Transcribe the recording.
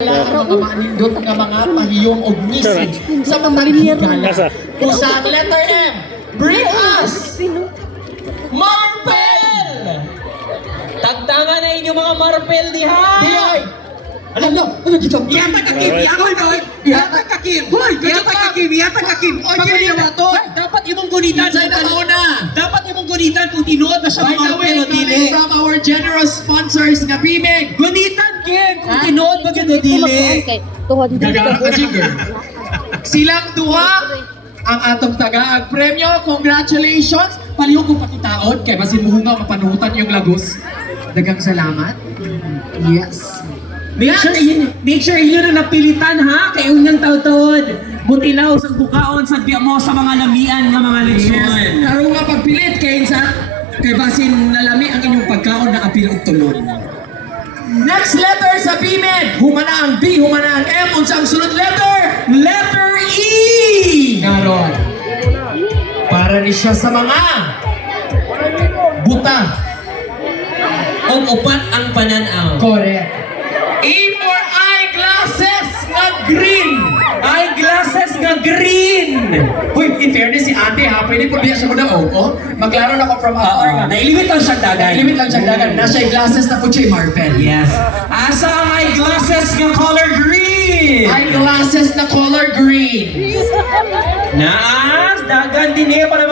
Mga manindot nga mga pahiyong og missing sa mga higala. Usang letter M, bring us Marpel! Tagtanga na inyo mga marpel diha! Diyoy! Ano dito? Yata kakim, yata kakim, hoy, yata kakim, yata kakim. Oy, kini na to. Dapat imong gunitan Sa una! Dapat imong gunitan kung tinuod na siya By mga the way, marpel o dili. from our generous sponsors nga Bimig! Gunitan kin kung tinuod ba gyud o dili. Gagara ka girl. Silang duha ang atong tagaag premyo. Congratulations! Palihog kong pakitaon kay basin muhunga mapanuhutan yung lagos. Daghang salamat. Yes. Make sure yun na napilitan ha kay unyang taud-taud. Mutilaw sa bukaon sa mo sa mga lamian nga mga leksyon. Karo nga pagpilit kay basin nalami ang inyong pagkaon na apil og tulon. Next letter sa BMED. Humana ang B, humana ang M. Unsang sunod letter? Letter E! Karon. Para ni siya sa mga buta. Og upat ang pananaw. Correct. E for eyeglasses nga green. Eyeglasses nga green! Uy, in fairness si ate ha, pwede po biya siya muna oh. Maglaro na ko from afar nga. Nailimit lang siyang dagan. Limit lang siyang dagan. Nasa glasses na po siya Marvel. Yes. Asa ang eyeglasses nga color green? Eyeglasses na color green. Naas, dagan din eh para